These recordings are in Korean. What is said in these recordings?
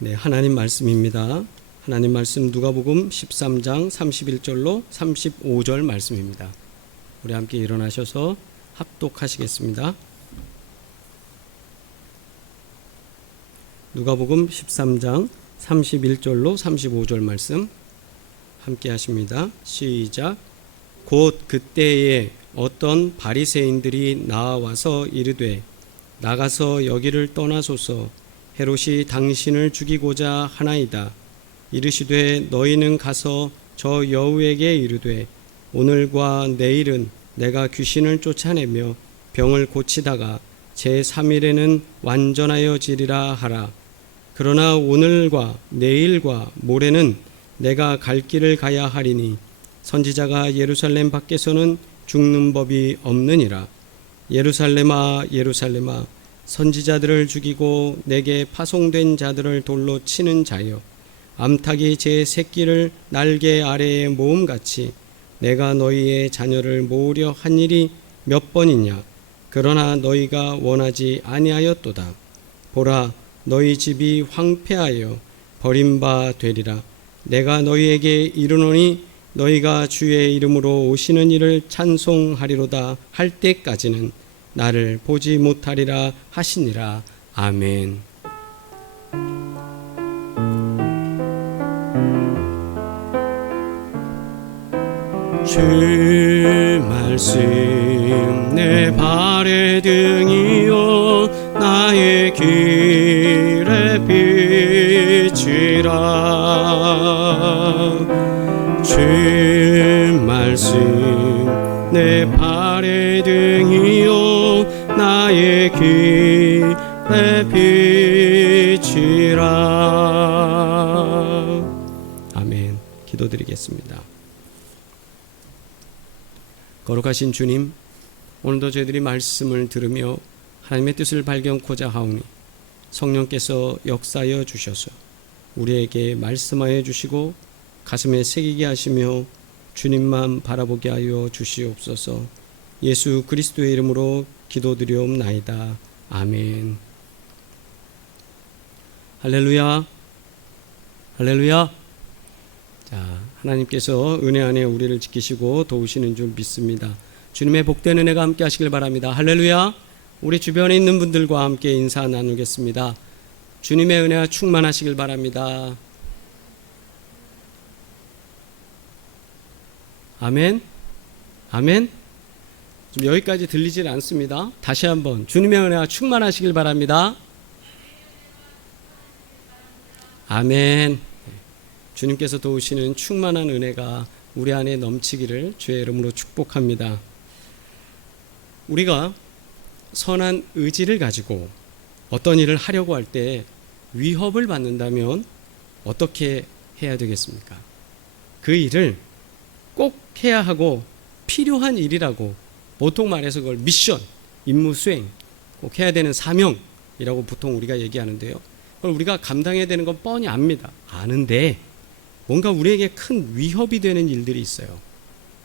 네, 하나님 말씀입니다. 하나님 말씀 누가복음 13장 31절로 35절 말씀입니다. 우리 함께 일어나셔서 합독하시겠습니다. 누가복음 13장 31절로 35절 말씀 함께 하십니다. 시작. 곧 그때에 어떤 바리새인들이 나와서 이르되 나가서 여기를 떠나소서. 헤롯이 당신을 죽이고자 하나이다. 이르시되 너희는 가서 저 여우에게 이르되 오늘과 내일은 내가 귀신을 쫓아내며 병을 고치다가 제3일에는 완전하여 지리라 하라. 그러나 오늘과 내일과 모레는 내가 갈 길을 가야 하리니 선지자가 예루살렘 밖에서는 죽는 법이 없느니라. 예루살렘아 예루살렘아 선지자들을 죽이고 내게 파송된 자들을 돌로 치는 자여, 암탉이 제 새끼를 날개 아래에 모음같이 내가 너희의 자녀를 모으려 한 일이 몇 번이냐. 그러나 너희가 원하지 아니하였도다. 보라, 너희 집이 황폐하여 버린 바 되리라. 내가 너희에게 이르노니 너희가 주의 이름으로 오시는 이를 찬송하리로다 할 때까지는 나를 보지 못하리라 하시니라. 아멘. 주 말씀 내 발의 등이요 나의 길의 빛이라. 주 말씀 내 발의 등이요 나의 길의 빛이라. 아멘. 기도드리겠습니다. 거룩하신 주님, 오늘도 저희들이 말씀을 들으며 하나님의 뜻을 발견코자 하오니 성령께서 역사하여 주셔서 우리에게 말씀하여 주시고 가슴에 새기게 하시며 주님만 바라보게 하여 주시옵소서. 예수 그리스도의 이름으로 기도드리옵나이다. 아멘. 할렐루야. 할렐루야. 자, 하나님께서 은혜 안에 우리를 지키시고 도우시는 줄 믿습니다. 주님의 복된 은혜가 함께 하시길 바랍니다. 할렐루야. 우리 주변에 있는 분들과 함께 인사 나누겠습니다. 주님의 은혜가 충만하시길 바랍니다. 아멘. 아멘. 좀 여기까지 들리질 않습니다. 다시 한번 주님의 은혜가 충만하시길 바랍니다. 아멘. 주님께서 도우시는 충만한 은혜가 우리 안에 넘치기를 주의 이름으로 축복합니다. 우리가 선한 의지를 가지고 어떤 일을 하려고 할 때 위협을 받는다면 어떻게 해야 되겠습니까? 그 일을 꼭 해야 하고 필요한 일이라고 보통 말해서 그걸 미션, 임무 수행, 꼭 해야 되는 사명이라고 보통 우리가 얘기하는데요. 그걸 우리가 감당해야 되는 건 뻔히 압니다. 아는데 뭔가 우리에게 큰 위협이 되는 일들이 있어요.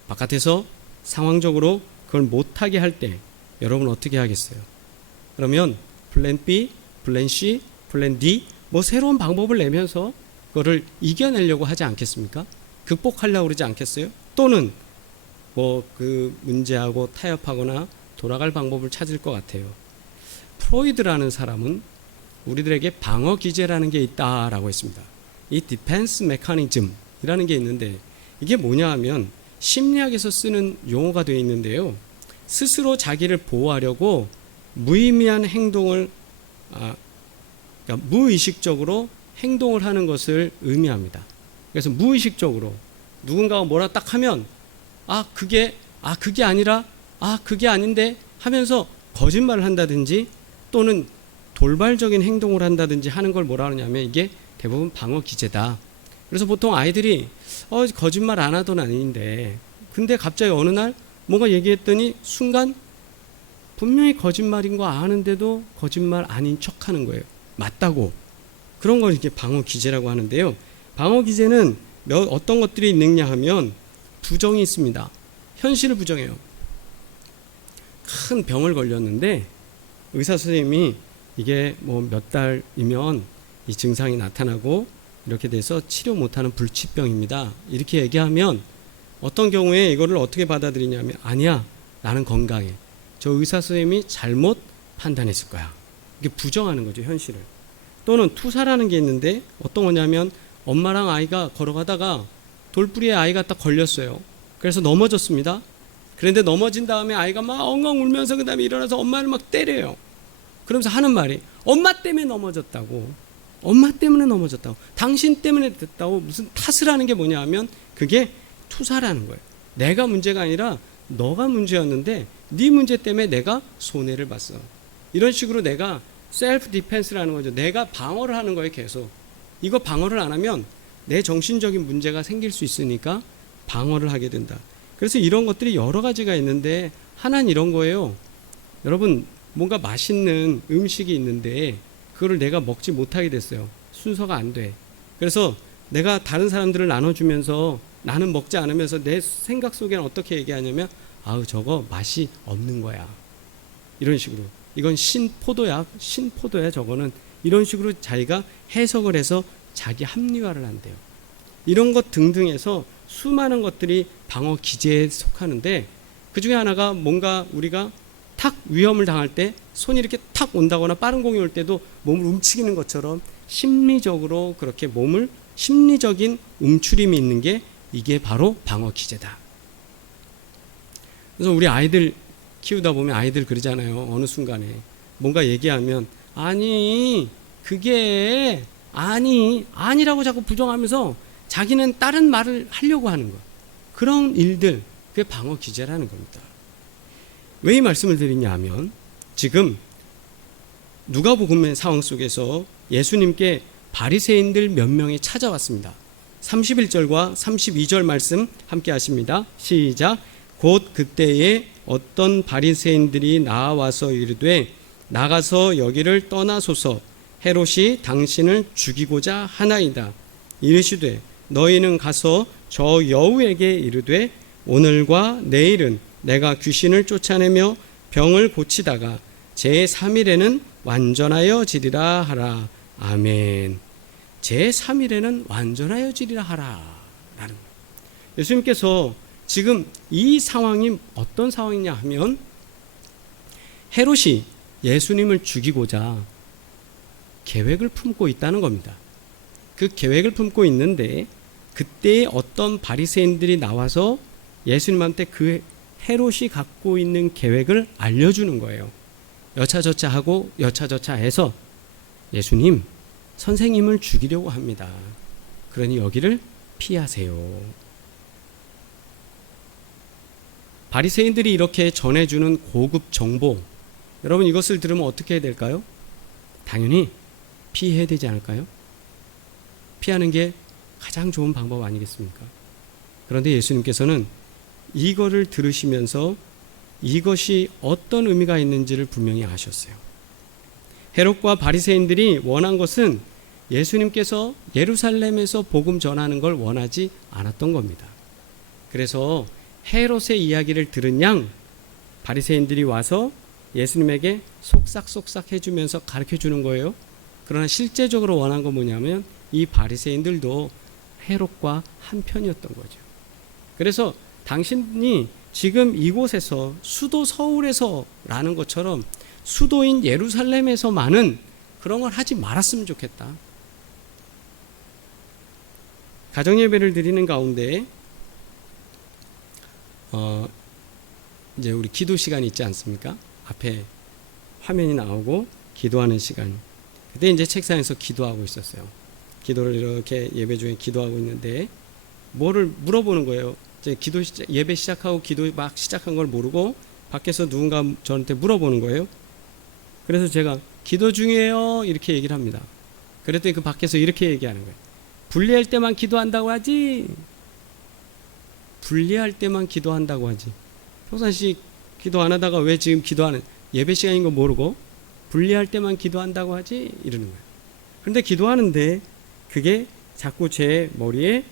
바깥에서 상황적으로 그걸 못하게 할 때 여러분 어떻게 하겠어요? 그러면 플랜 B, 플랜 C, 플랜 D 뭐 새로운 방법을 내면서 그거를 이겨내려고 하지 않겠습니까? 극복하려고 그러지 않겠어요? 또는 뭐 그 문제하고 타협하거나 돌아갈 방법을 찾을 것 같아요. 프로이드라는 사람은 우리들에게 방어 기제라는 게 있다라고 했습니다. 이 디펜스 메커니즘이라는 게 있는데 이게 뭐냐 하면 심리학에서 쓰는 용어가 되어 있는데요. 스스로 자기를 보호하려고 무의미한 행동을 그러니까 무의식적으로 행동을 하는 것을 의미합니다. 그래서 무의식적으로 누군가가 뭐라 딱 하면 그게 아니라 그게 아닌데 하면서 거짓말을 한다든지 또는 돌발적인 행동을 한다든지 하는 걸 뭐라 하냐면 이게 대부분 방어 기제다. 그래서 보통 아이들이 거짓말 안 하던 아닌데 근데 갑자기 어느 날 뭔가 얘기했더니 순간 분명히 거짓말인 거 아는데도 거짓말 아닌 척하는 거예요. 맞다고. 그런 걸 이렇게 방어 기제라고 하는데요. 방어 기제는 어떤 것들이 있느냐 하면 부정이 있습니다. 현실을 부정해요. 큰 병을 걸렸는데 의사 선생님이 이게 뭐 몇 달이면 이 증상이 나타나고 이렇게 돼서 치료 못하는 불치병입니다. 이렇게 얘기하면 어떤 경우에 이거를 어떻게 받아들이냐면 아니야, 나는 건강해. 저 의사 선생님이 잘못 판단했을 거야. 이게 부정하는 거죠, 현실을. 또는 투사라는 게 있는데 어떤 거냐면 엄마랑 아이가 걸어가다가 돌부리에 아이가 딱 걸렸어요. 그래서 넘어졌습니다. 그런데 넘어진 다음에 아이가 막 엉엉 울면서 그 다음에 일어나서 엄마를 막 때려요. 그러면서 하는 말이 엄마 때문에 넘어졌다고. 엄마 때문에 넘어졌다고. 당신 때문에 됐다고. 무슨 탓을 하는 게 뭐냐 하면 그게 투사라는 거예요. 내가 문제가 아니라 너가 문제였는데 네 문제 때문에 내가 손해를 봤어. 이런 식으로 내가 셀프 디펜스라는 거죠. 내가 방어를 하는 거예요, 계속. 이거 방어를 안 하면 내 정신적인 문제가 생길 수 있으니까 방어를 하게 된다. 그래서 이런 것들이 여러 가지가 있는데 하나는 이런 거예요. 여러분, 뭔가 맛있는 음식이 있는데 그거를 내가 먹지 못하게 됐어요. 순서가 안 돼. 그래서 내가 다른 사람들을 나눠주면서 나는 먹지 않으면서 내 생각 속에는 어떻게 얘기하냐면 아우, 저거 맛이 없는 거야. 이런 식으로. 이건 신포도야, 저거는. 이런 식으로 자기가 해석을 해서 자기 합리화를 한대요. 이런 것 등등해서 수많은 것들이 방어 기제에 속하는데 그 중에 하나가 뭔가 우리가 탁 위험을 당할 때 손이 이렇게 탁 온다거나 빠른 공이 올 때도 몸을 움츠리는 것처럼 심리적으로 그렇게 몸을 심리적인 움츠림이 있는 게 이게 바로 방어 기제다. 그래서 우리 아이들 키우다 보면 아이들 그러잖아요. 어느 순간에 뭔가 얘기하면 아니 그게 아니라고 자꾸 부정하면서 자기는 다른 말을 하려고 하는 거. 그런 일들, 그게 방어 기제라는 겁니다. 왜 이 말씀을 드리냐 하면 지금 누가복음의 상황 속에서 예수님께 바리새인들 몇 명이 찾아왔습니다. 31절과 32절 말씀 함께 하십니다. 시작. 곧 그때에 어떤 바리새인들이 나와서 이르되 나가서 여기를 떠나소서. 헤롯이 당신을 죽이고자 하나이다. 이르시되 너희는 가서 저 여우에게 이르되 오늘과 내일은 내가 귀신을 쫓아내며 병을 고치다가 제3일에는 완전하여 지리라 하라. 아멘. 제3일에는 완전하여 지리라 하라. 라는 거예요. 예수님께서 지금 이 상황이 어떤 상황이냐 하면 헤롯이 예수님을 죽이고자 계획을 품고 있다는 겁니다. 그 계획을 품고 있는데 그때 어떤 바리새인들이 나와서 예수님한테 그 헤롯이 갖고 있는 계획을 알려주는 거예요. 여차저차 하고 여차저차 해서 예수님, 선생님을 죽이려고 합니다. 그러니 여기를 피하세요. 바리새인들이 이렇게 전해주는 고급 정보, 여러분 이것을 들으면 어떻게 해야 될까요? 당연히 피해야 되지 않을까요? 피하는 게 가장 좋은 방법 아니겠습니까? 그런데 예수님께서는 이거를 들으시면서 이것이 어떤 의미가 있는지를 분명히 아셨어요. 헤롯과 바리새인들이 원한 것은 예수님께서 예루살렘에서 복음 전하는 걸 원하지 않았던 겁니다. 그래서 헤롯의 이야기를 들은 양 바리새인들이 와서 예수님에게 속삭속삭 해주면서 가르쳐주는 거예요. 그러나 실제적으로 원한 건 뭐냐면 이 바리새인들도 헤롯과 한편이었던 거죠. 그래서 당신이 지금 이곳에서 수도 서울에서라는 것처럼 수도인 예루살렘에서만은 그런 걸 하지 말았으면 좋겠다. 가정예배를 드리는 가운데 이제 우리 기도 시간이 있지 않습니까? 앞에 화면이 나오고 기도하는 시간. 그때 이제 책상에서 기도하고 있었어요. 기도를 이렇게 예배 중에 기도하고 있는데 뭐를 물어보는 거예요. 이제 예배 시작하고 기도 막 시작한 걸 모르고 밖에서 누군가 저한테 물어보는 거예요. 그래서 제가 기도 중이에요 이렇게 얘기를 합니다. 그랬더니 그 밖에서 이렇게 얘기하는 거예요. 분리할 때만 기도한다고 하지. 분리할 때만 기도한다고 하지. 평상시 기도 안 하다가 왜 지금 기도하는 예배 시간인 거 모르고 분리할 때만 기도한다고 하지 이러는 거예요. 그런데 기도하는데 그게 자꾸 제 머리에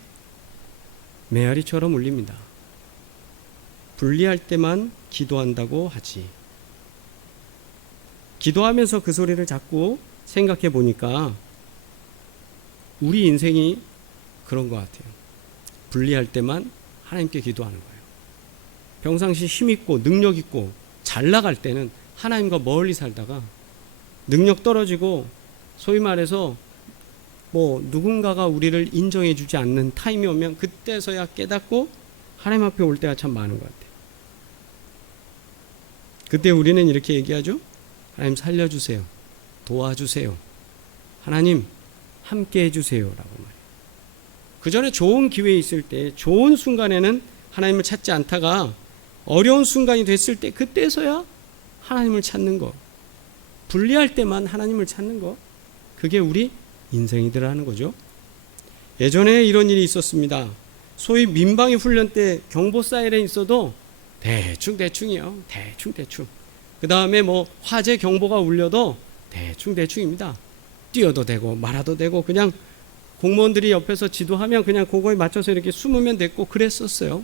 메아리처럼 울립니다. 분리할 때만 기도한다고 하지. 기도하면서 그 소리를 자꾸 생각해 보니까 우리 인생이 그런 것 같아요. 불리할 때만 하나님께 기도하는 거예요. 평상시 힘있고 능력있고 잘 나갈 때는 하나님과 멀리 살다가 능력 떨어지고 소위 말해서 누군가가 우리를 인정해 주지 않는 타임이 오면 그때서야 깨닫고 하나님 앞에 올 때가 참 많은 것 같아요. 그때 우리는 이렇게 얘기하죠. 하나님 살려주세요. 도와주세요. 하나님 함께 해주세요 라고 말해요. 그 전에 좋은 기회 있을 때, 좋은 순간에는 하나님을 찾지 않다가 어려운 순간이 됐을 때 그때서야 하나님을 찾는 거, 불리할 때만 하나님을 찾는 거, 그게 우리 인생이더라는 거죠. 예전에 이런 일이 있었습니다. 소위 민방위 훈련 때 경보 사이렌 있어도 대충이에요. 대충. 그 다음에 화재 경보가 울려도 대충입니다. 뛰어도 되고 말아도 되고 그냥 공무원들이 옆에서 지도하면 그냥 그거에 맞춰서 이렇게 숨으면 됐고 그랬었어요.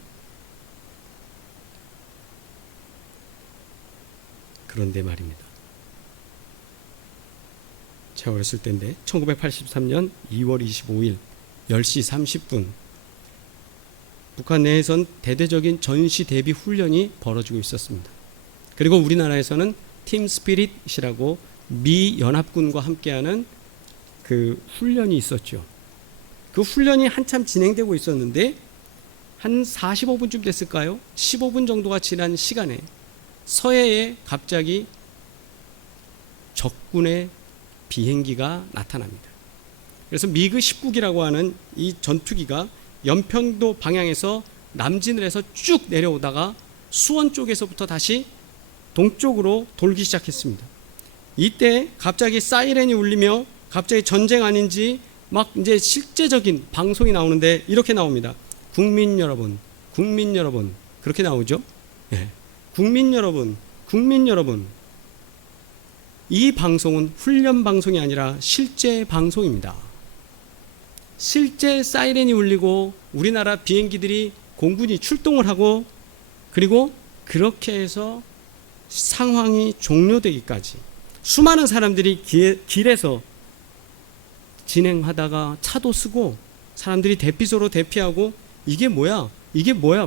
그런데 말입니다. 제가 어렸을 때인데 1983년 2월 25일 10시 30분 북한 내에선 대대적인 전시 대비 훈련이 벌어지고 있었습니다. 그리고 우리나라에서는 팀 스피릿이라고 미 연합군과 함께하는 그 훈련이 있었죠. 그 훈련이 한참 진행되고 있었는데 한 45분쯤 됐을까요? 15분 정도가 지난 시간에 서해에 갑자기 적군의 비행기가 나타납니다. 그래서 미그 19기라고 하는 이 전투기가 연평도 방향에서 남진을 해서 쭉 내려오다가 수원 쪽에서부터 다시 동쪽으로 돌기 시작했습니다. 이때 갑자기 사이렌이 울리며 갑자기 전쟁 아닌지 막 이제 실제적인 방송이 나오는데 이렇게 나옵니다. 국민 여러분 그렇게 나오죠. 네. 국민 여러분. 이 방송은 훈련 방송이 아니라 실제 방송입니다. 실제 사이렌이 울리고 우리나라 비행기들이 공군이 출동을 하고 그리고 그렇게 해서 상황이 종료되기까지 수많은 사람들이 길에서 진행하다가 차도 쓰고 사람들이 대피소로 대피하고 이게 뭐야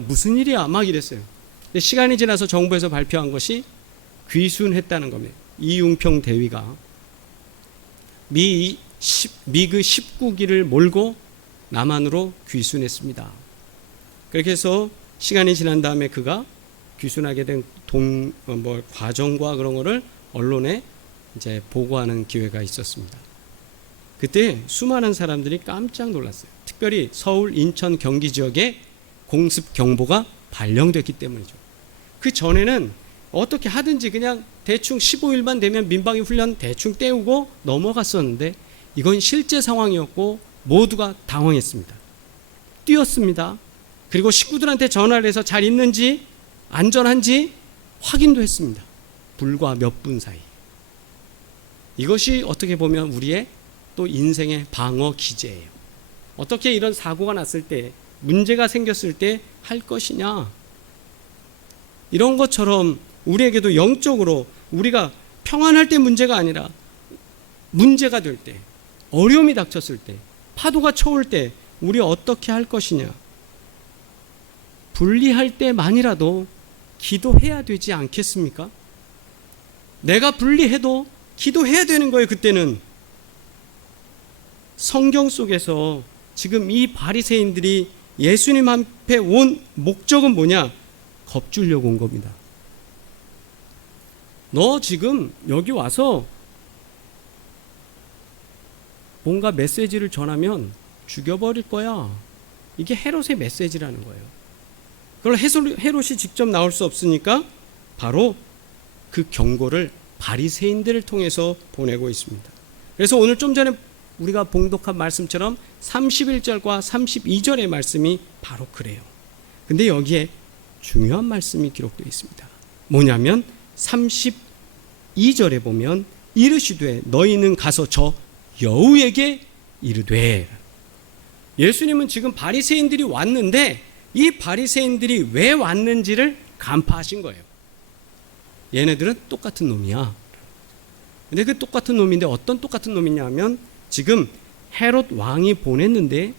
무슨 일이야 막 이랬어요. 근데 시간이 지나서 정부에서 발표한 것이 귀순했다는 겁니다. 이웅평 대위가 미그 19기를 몰고 남한으로 귀순했습니다. 그렇게 해서 시간이 지난 다음에 그가 귀순하게 된 과정과 그런 거를 언론에 이제 보고하는 기회가 있었습니다. 그때 수많은 사람들이 깜짝 놀랐어요. 특별히 서울, 인천, 경기 지역에 공습 경보가 발령됐기 때문이죠. 그 전에는 어떻게 하든지 그냥 대충 15일만 되면 민방위 훈련 대충 때우고 넘어갔었는데 이건 실제 상황이었고 모두가 당황했습니다. 뛰었습니다. 그리고 식구들한테 전화를 해서 잘 있는지 안전한지 확인도 했습니다. 불과 몇 분 사이. 이것이 어떻게 보면 우리의 또 인생의 방어 기제예요. 어떻게 이런 사고가 났을 때 문제가 생겼을 때 할 것이냐. 이런 것처럼 우리에게도 영적으로 우리가 평안할 때 문제가 아니라 문제가 될 때, 어려움이 닥쳤을 때, 파도가 쳐올 때 우리 어떻게 할 것이냐. 불리할 때만이라도 기도해야 되지 않겠습니까? 내가 불리해도 기도해야 되는 거예요. 그때는 성경 속에서 지금 이 바리새인들이 예수님 앞에 온 목적은 뭐냐? 겁주려고 온 겁니다. 너 지금 여기 와서 뭔가 메시지를 전하면 죽여버릴 거야. 이게 헤롯의 메시지라는 거예요. 그걸 헤롯이 직접 나올 수 없으니까 바로 그 경고를 바리새인들을 통해서 보내고 있습니다. 그래서 오늘 좀 전에 우리가 봉독한 말씀처럼 31절과 32절의 말씀이 바로 그래요. 근데 여기에 중요한 말씀이 기록되어 있습니다. 뭐냐면 32절에 보면 이르시되 너희는 가서 저 여우에게 이르되. 예수님은 지금 바리새인들이 왔는데 이 바리새인들이 왜 왔는지를 간파하신 거예요. 얘네들은 똑같은 놈이야. 근데 그 똑같은 놈인데 어떤 똑같은 놈이냐 하면 지금 헤롯 왕이 보냈는데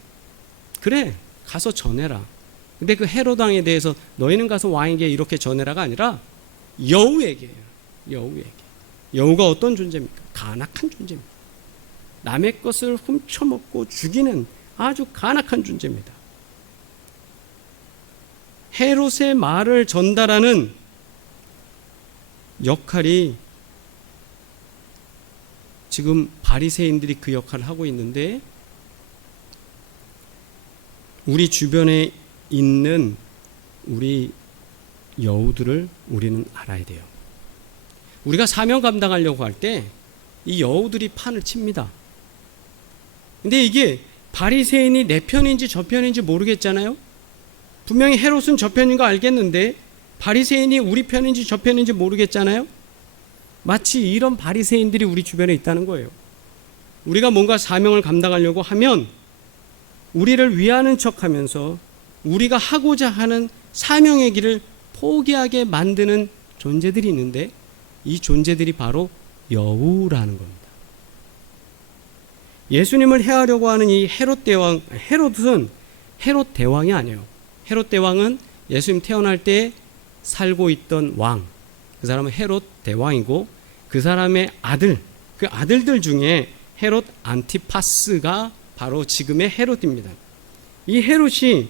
그래 가서 전해라. 근데 그 헤롯 왕에 대해서 너희는 가서 왕에게 이렇게 전해라가 아니라 여우에게요. 여우에게. 여우가 어떤 존재입니까? 간악한 존재입니다. 남의 것을 훔쳐먹고 죽이는 아주 간악한 존재입니다. 헤롯의 말을 전달하는 역할이 지금 바리새인들이 그 역할을 하고 있는데 우리 주변에 있는 우리 여우들을 우리는 알아야 돼요. 우리가 사명 감당하려고 할 때 이 여우들이 판을 칩니다. 근데 이게 바리새인이 내 편인지 저 편인지 모르겠잖아요. 분명히 헤롯은 저 편인 거 알겠는데 바리새인이 우리 편인지 저 편인지 모르겠잖아요. 마치 이런 바리새인들이 우리 주변에 있다는 거예요. 우리가 뭔가 사명을 감당하려고 하면 우리를 위하는 척하면서 우리가 하고자 하는 사명의 길을 포기하게 만드는 존재들이 있는데 이 존재들이 바로 여우라는 겁니다. 예수님을 해하려고 하는 이 헤롯 대왕, 헤롯은 헤롯 대왕이 아니에요. 헤롯 대왕은 예수님 태어날 때 살고 있던 왕, 그 사람은 헤롯 대왕이고 그 사람의 아들, 그 아들들 중에 헤롯 안티파스가 바로 지금의 헤롯입니다. 이 헤롯이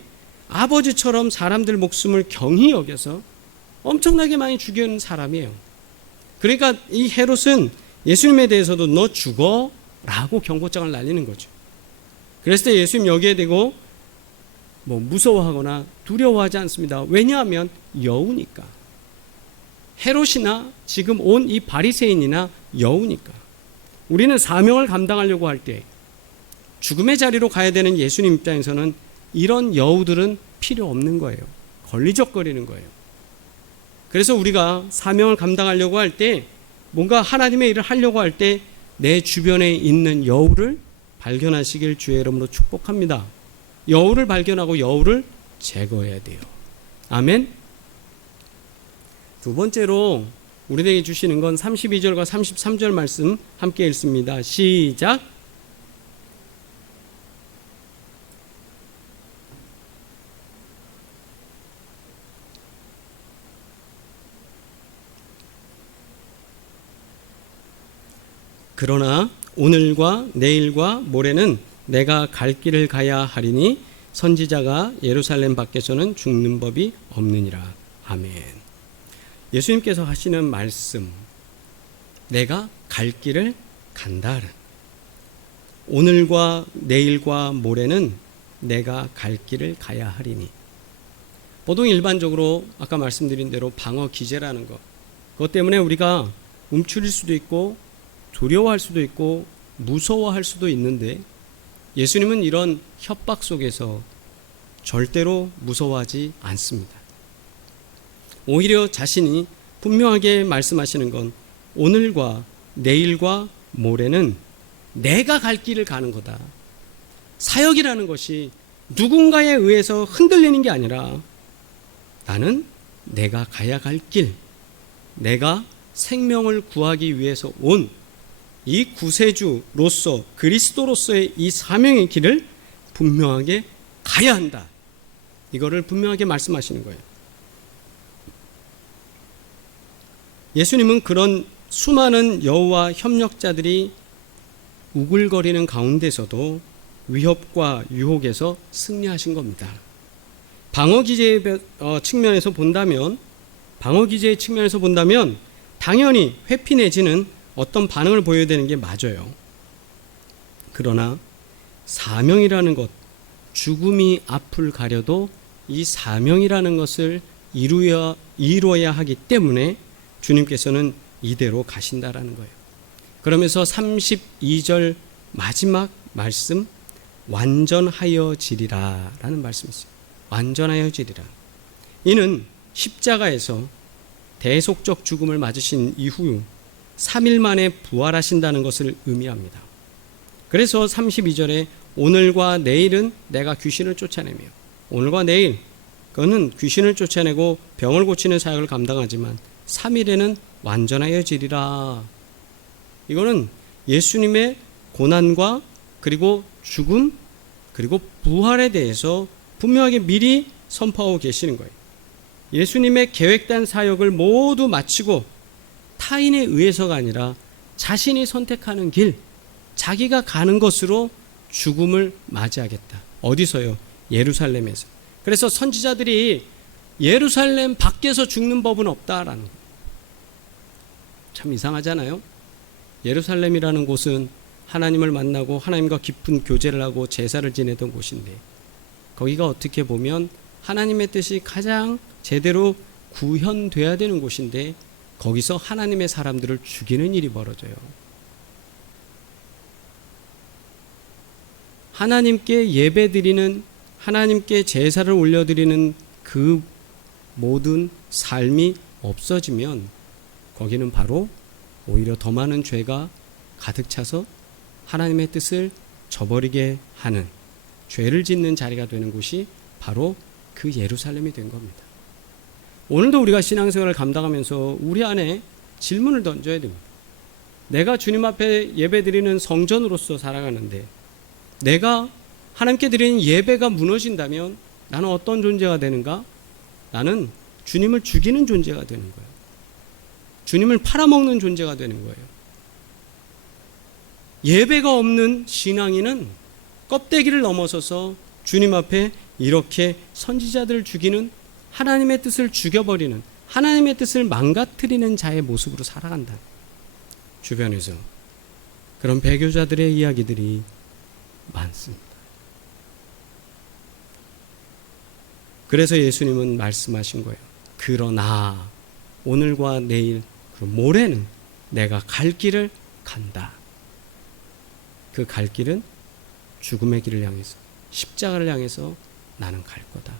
아버지처럼 사람들 목숨을 경히 여겨서 엄청나게 많이 죽이는 사람이에요. 그러니까 이 헤롯은 예수님에 대해서도 너 죽어 라고 경고장을 날리는 거죠. 그랬을 때 예수님 여기에 대고 무서워하거나 두려워하지 않습니다. 왜냐하면 여우니까. 헤롯이나 지금 온 이 바리새인이나 여우니까. 우리는 사명을 감당하려고 할 때 죽음의 자리로 가야 되는 예수님 입장에서는 이런 여우들은 필요 없는 거예요. 걸리적거리는 거예요. 그래서 우리가 사명을 감당하려고 할 때 뭔가 하나님의 일을 하려고 할 때 내 주변에 있는 여우를 발견하시길 주의 이름으로 축복합니다. 여우를 발견하고 여우를 제거해야 돼요. 아멘. 두 번째로 우리에게 주시는 건 32절과 33절 말씀 함께 읽습니다. 시작. 그러나 오늘과 내일과 모레는 내가 갈 길을 가야 하리니 선지자가 예루살렘 밖에서는 죽는 법이 없느니라. 아멘. 예수님께서 하시는 말씀, 내가 갈 길을 간다. 오늘과 내일과 모레는 내가 갈 길을 가야 하리니. 보통 일반적으로 아까 말씀드린 대로 방어 기제라는 것, 그것 때문에 우리가 움츠릴 수도 있고 두려워할 수도 있고 무서워할 수도 있는데 예수님은 이런 협박 속에서 절대로 무서워하지 않습니다. 오히려 자신이 분명하게 말씀하시는 건 오늘과 내일과 모레는 내가 갈 길을 가는 거다. 사역이라는 것이 누군가에 의해서 흔들리는 게 아니라 나는 내가 가야 갈 길, 내가 생명을 구하기 위해서 온 이 구세주로서 그리스도로서의 이 사명의 길을 분명하게 가야 한다. 이거를 분명하게 말씀하시는 거예요. 예수님은 그런 수많은 여우와 협력자들이 우글거리는 가운데서도 위협과 유혹에서 승리하신 겁니다. 방어기제의 측면에서 본다면 당연히 회피 내지는 어떤 반응을 보여야 되는 게 맞아요. 그러나 사명이라는 것, 죽음이 앞을 가려도 이 사명이라는 것을 이루어야 하기 때문에 주님께서는 이대로 가신다라는 거예요. 그러면서 32절 마지막 말씀, 완전하여지리라 라는 말씀이 있어요. 완전하여지리라. 이는 십자가에서 대속적 죽음을 맞으신 이후 3일 만에 부활하신다는 것을 의미합니다. 그래서 32절에 오늘과 내일은 내가 귀신을 쫓아내며, 오늘과 내일 그는 귀신을 쫓아내고 병을 고치는 사역을 감당하지만 3일에는 완전하여지리라. 이거는 예수님의 고난과 그리고 죽음, 그리고 부활에 대해서 분명하게 미리 선포하고 계시는 거예요. 예수님의 계획된 사역을 모두 마치고 타인에 의해서가 아니라 자신이 선택하는 길, 자기가 가는 것으로 죽음을 맞이하겠다. 어디서요? 예루살렘에서. 그래서 선지자들이 예루살렘 밖에서 죽는 법은 없다라는 거예요. 참 이상하잖아요. 예루살렘이라는 곳은 하나님을 만나고 하나님과 깊은 교제를 하고 제사를 지내던 곳인데, 거기가 어떻게 보면 하나님의 뜻이 가장 제대로 구현돼야 되는 곳인데, 거기서 하나님의 사람들을 죽이는 일이 벌어져요. 하나님께 예배드리는, 하나님께 제사를 올려드리는 그 모든 삶이 없어지면 거기는 바로 오히려 더 많은 죄가 가득 차서 하나님의 뜻을 저버리게 하는, 죄를 짓는 자리가 되는 곳이 바로 그 예루살렘이 된 겁니다. 오늘도 우리가 신앙생활을 감당하면서 우리 안에 질문을 던져야 됩니다. 내가 주님 앞에 예배드리는 성전으로서 살아가는데, 내가 하나님께 드리는 예배가 무너진다면 나는 어떤 존재가 되는가? 나는 주님을 죽이는 존재가 되는 거예요. 주님을 팔아먹는 존재가 되는 거예요. 예배가 없는 신앙인은 껍데기를 넘어서서 주님 앞에 이렇게 선지자들을 죽이는, 하나님의 뜻을 죽여버리는, 하나님의 뜻을 망가뜨리는 자의 모습으로 살아간다. 주변에서 그런 배교자들의 이야기들이 많습니다. 그래서 예수님은 말씀하신 거예요. 그러나 오늘과 내일, 모레는 내가 갈 길을 간다. 그 갈 길은 죽음의 길을 향해서, 십자가를 향해서 나는 갈 거다.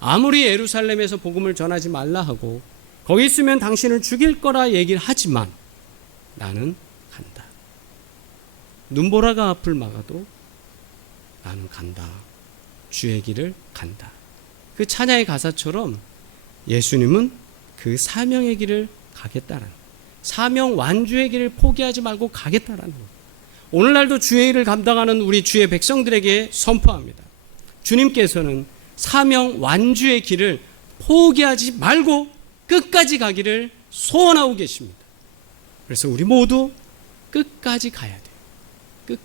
아무리 예루살렘에서 복음을 전하지 말라 하고 거기 있으면 당신을 죽일 거라 얘기를 하지만 나는 간다. 눈보라가 앞을 막아도 나는 간다. 주의 길을 간다. 그 찬야의 가사처럼 예수님은 그 사명의 길을 가겠다라는, 사명 완주의 길을 포기하지 말고 가겠다라는 것. 오늘날도 주의 일을 감당하는 우리 주의 백성들에게 선포합니다. 주님께서는 사명 완주의 길을 포기하지 말고 끝까지 가기를 소원하고 계십니다. 그래서 우리 모두 끝까지 가야 돼요.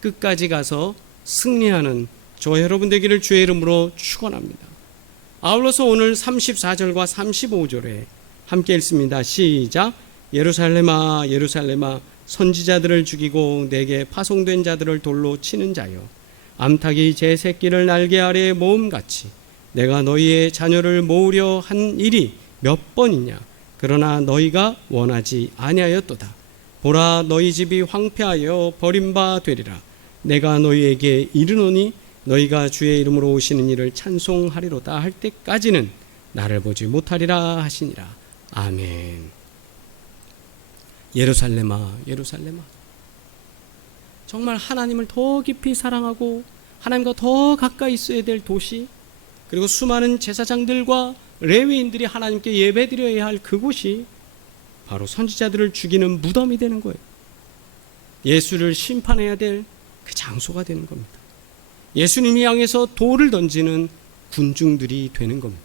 끝까지 가서 승리하는 저 여러분 되기를 주의 이름으로 축원합니다. 아울러서 오늘 34절과 35절에 함께 읽습니다. 시작. 예루살렘아 예루살렘아 선지자들을 죽이고 내게 파송된 자들을 돌로 치는 자여, 암탉이 제 새끼를 날개 아래에 모음같이 내가 너희의 자녀를 모으려 한 일이 몇 번이냐. 그러나 너희가 원하지 아니하였도다. 보라, 너희 집이 황폐하여 버림바 되리라. 내가 너희에게 이르노니 너희가 주의 이름으로 오시는 이를 찬송하리로다 할 때까지는 나를 보지 못하리라 하시니라. 아멘. 예루살렘아 예루살렘아, 정말 하나님을 더 깊이 사랑하고 하나님과 더 가까이 있어야 될 도시, 그리고 수많은 제사장들과 레위인들이 하나님께 예배드려야 할 그곳이 바로 선지자들을 죽이는 무덤이 되는 거예요. 예수를 심판해야 될 그 장소가 되는 겁니다. 예수님이 향해서 돌을 던지는 군중들이 되는 겁니다.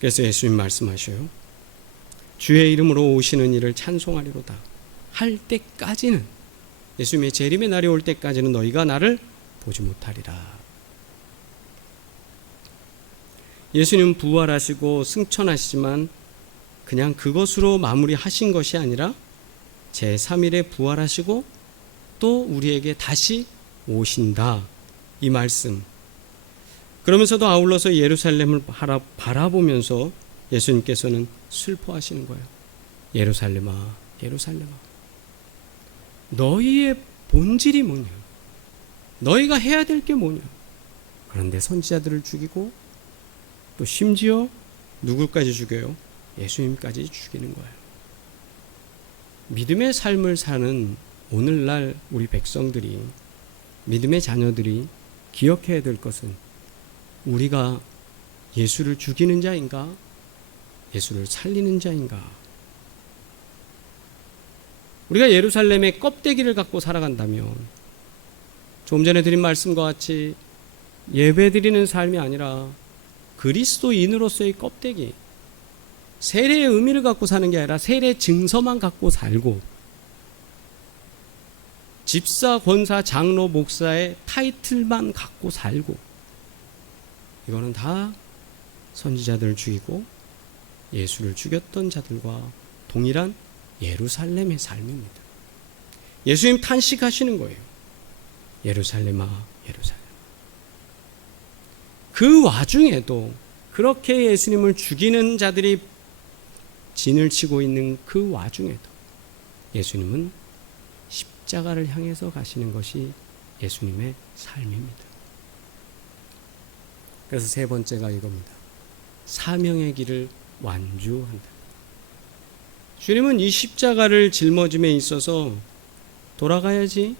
그래서 예수님 말씀하셔요. 주의 이름으로 오시는 이를 찬송하리로다 할 때까지는, 예수님의 재림의 날이 올 때까지는 너희가 나를 보지 못하리라. 예수님은 부활하시고 승천하시지만 그냥 그것으로 마무리하신 것이 아니라 제3일에 부활하시고 또 우리에게 다시 오신다. 이 말씀. 그러면서도 아울러서 예루살렘을 바라보면서 예수님께서는 슬퍼하시는 거예요. 예루살렘아 예루살렘아, 너희의 본질이 뭐냐, 너희가 해야 될 게 뭐냐. 그런데 선지자들을 죽이고 또 심지어 누구까지 죽여요? 예수님까지 죽이는 거예요. 믿음의 삶을 사는 오늘날 우리 백성들이, 믿음의 자녀들이 기억해야 될 것은 우리가 예수를 죽이는 자인가, 예수를 살리는 자인가, 우리가 예루살렘의 껍데기를 갖고 살아간다면 조금 전에 드린 말씀과 같이 예배드리는 삶이 아니라 그리스도인으로서의 껍데기, 세례의 의미를 갖고 사는 게 아니라 세례 증서만 갖고 살고 집사, 권사, 장로, 목사의 타이틀만 갖고 살고, 이거는 다 선지자들을 죽이고 예수를 죽였던 자들과 동일한 예루살렘의 삶입니다. 예수님 탄식하시는 거예요. 예루살렘아, 예루살렘. 그 와중에도 그렇게 예수님을 죽이는 자들이 진을 치고 있는 그 와중에도 예수님은 십자가를 향해서 가시는 것이 예수님의 삶입니다. 그래서 세 번째가 이겁니다. 사명의 길을 완주한다. 주님은 이 십자가를 짊어짐에 있어서 돌아가야지,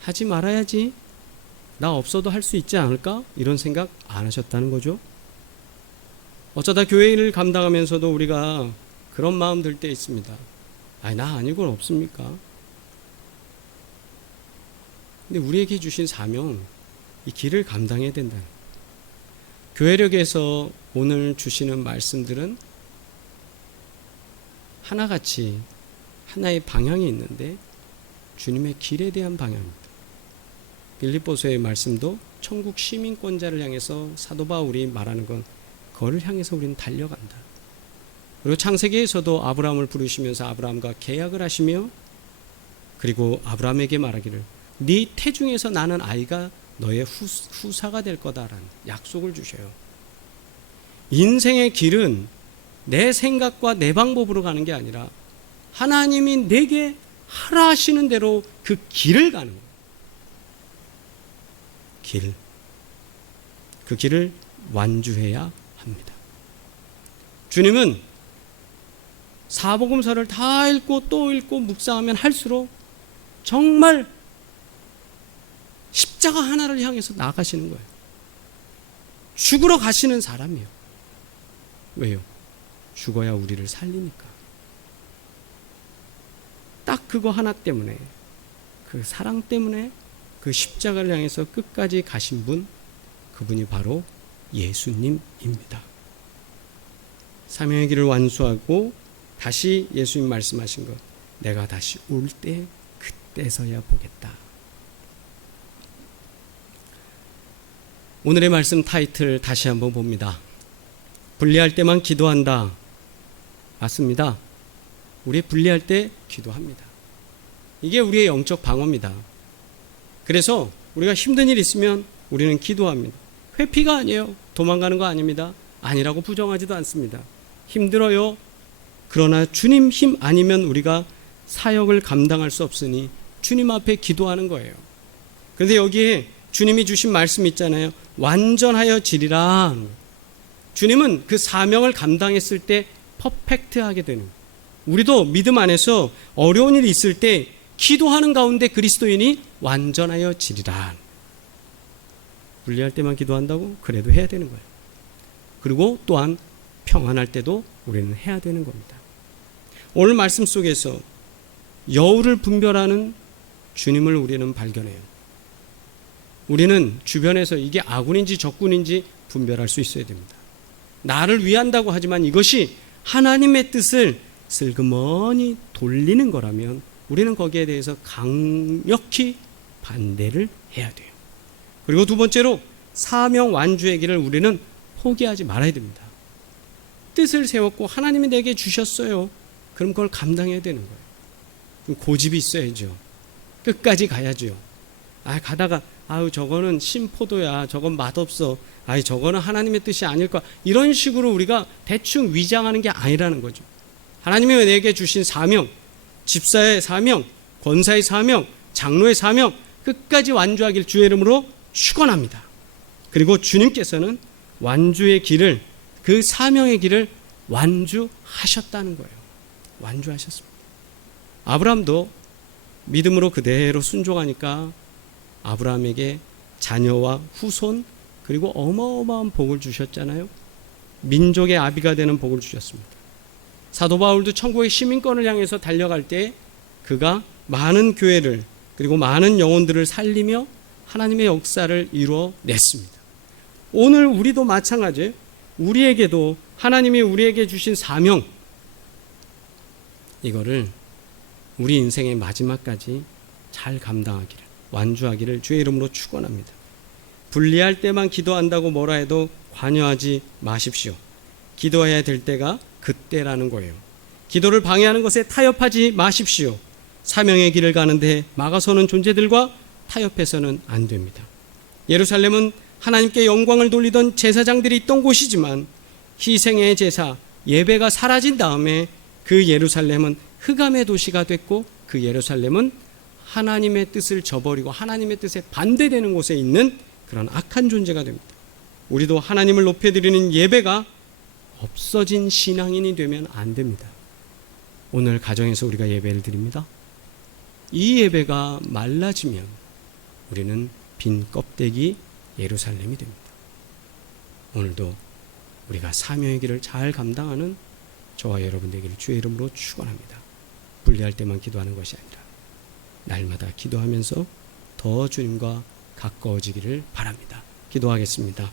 하지 말아야지, 나 없어도 할 수 있지 않을까? 이런 생각 안 하셨다는 거죠. 어쩌다 교회 일을 감당하면서도 우리가 그런 마음 들 때 있습니다. 아니, 나 아니고는 없습니까? 근데 우리에게 주신 사명, 이 길을 감당해야 된다는 거예요. 교회력에서 오늘 주시는 말씀들은 하나같이 하나의 방향이 있는데 주님의 길에 대한 방향입니다. 빌립보서의 말씀도 천국 시민권자를 향해서 사도 바울이 말하는 건 그걸 향해서 우리는 달려간다. 그리고 창세기에서도 아브라함을 부르시면서 아브라함과 계약을 하시며 그리고 아브라함에게 말하기를 네 태중에서 나는 아이가 너의 후사가 될 거다라는 약속을 주셔요. 인생의 길은 내 생각과 내 방법으로 가는 게 아니라 하나님이 내게 하라 하시는 대로 그 길을 가는 거예요. 길. 그 길을 완주해야 합니다. 주님은 사복음서를 다 읽고 또 읽고 묵상하면 할수록 정말 십자가 하나를 향해서 나가시는 거예요. 죽으러 가시는 사람이에요. 왜요? 죽어야 우리를 살리니까. 딱 그거 하나 때문에, 그 사랑 때문에 그 십자가를 향해서 끝까지 가신 분, 그분이 바로 예수님입니다. 사명의 길을 완수하고 다시 예수님 말씀하신 것, 내가 다시 올 때 그때서야 보겠다. 오늘의 말씀 타이틀 다시 한번 봅니다. 분리할 때만 기도한다. 맞습니다. 우리 분리할 때 기도합니다. 이게 우리의 영적 방어입니다. 그래서 우리가 힘든 일 있으면 우리는 기도합니다. 회피가 아니에요. 도망가는 거 아닙니다. 아니라고 부정하지도 않습니다. 힘들어요. 그러나 주님 힘 아니면 우리가 사역을 감당할 수 없으니 주님 앞에 기도하는 거예요. 그런데 여기에 주님이 주신 말씀 있잖아요. 완전하여 지리라. 주님은 그 사명을 감당했을 때 퍼펙트하게 되는 거예요. 우리도 믿음 안에서 어려운 일이 있을 때 기도하는 가운데 그리스도인이 완전하여 지리라. 분리할 때만 기도한다고? 그래도 해야 되는 거예요. 그리고 또한 평안할 때도 우리는 해야 되는 겁니다. 오늘 말씀 속에서 여우를 분별하는 주님을 우리는 발견해요. 우리는 주변에서 이게 아군인지 적군인지 분별할 수 있어야 됩니다. 나를 위한다고 하지만 이것이 하나님의 뜻을 슬그머니 돌리는 거라면 우리는 거기에 대해서 강력히 반대를 해야 돼요. 그리고 두 번째로 사명 완주의 길을 우리는 포기하지 말아야 됩니다. 뜻을 세웠고 하나님이 내게 주셨어요. 그럼 그걸 감당해야 되는 거예요. 고집이 있어야죠. 끝까지 가야죠. 가다가 저거는 신포도야, 저건 맛없어, 저거는 하나님의 뜻이 아닐 거야, 이런 식으로 우리가 대충 위장하는 게 아니라는 거죠. 하나님이 내게 주신 사명, 집사의 사명, 권사의 사명, 장로의 사명 끝까지 완주하길 주의 이름으로 축원합니다. 그리고 주님께서는 완주의 길을, 그 사명의 길을 완주하셨다는 거예요. 완주하셨습니다. 아브라함도 믿음으로 그대로 순종하니까 아브라함에게 자녀와 후손 그리고 어마어마한 복을 주셨잖아요. 민족의 아비가 되는 복을 주셨습니다. 사도 바울도 천국의 시민권을 향해서 달려갈 때 그가 많은 교회를 그리고 많은 영혼들을 살리며 하나님의 역사를 이루어냈습니다. 오늘 우리도 마찬가지예요. 우리에게도 하나님이 우리에게 주신 사명, 이거를 우리 인생의 마지막까지 잘 감당하기를, 완주하기를 주의 이름으로 축원합니다. 분리할 때만 기도한다고 뭐라 해도 관여하지 마십시오. 기도해야 될 때가 그때라는 거예요. 기도를 방해하는 것에 타협하지 마십시오. 사명의 길을 가는데 막아서는 존재들과 타협해서는 안 됩니다. 예루살렘은 하나님께 영광을 돌리던 제사장들이 있던 곳이지만 희생의 제사, 예배가 사라진 다음에 그 예루살렘은 흑암의 도시가 됐고 그 예루살렘은 하나님의 뜻을 저버리고 하나님의 뜻에 반대되는 곳에 있는 그런 악한 존재가 됩니다. 우리도 하나님을 높여드리는 예배가 없어진 신앙인이 되면 안 됩니다. 오늘 가정에서 우리가 예배를 드립니다. 이 예배가 말라지면 우리는 빈 껍데기 예루살렘이 됩니다. 오늘도 우리가 사명의 길을 잘 감당하는 저와 여러분 되기를 주의 이름으로 축원합니다. 분리할 때만 기도하는 것이 아니라 날마다 기도하면서 더 주님과 가까워지기를 바랍니다. 기도하겠습니다.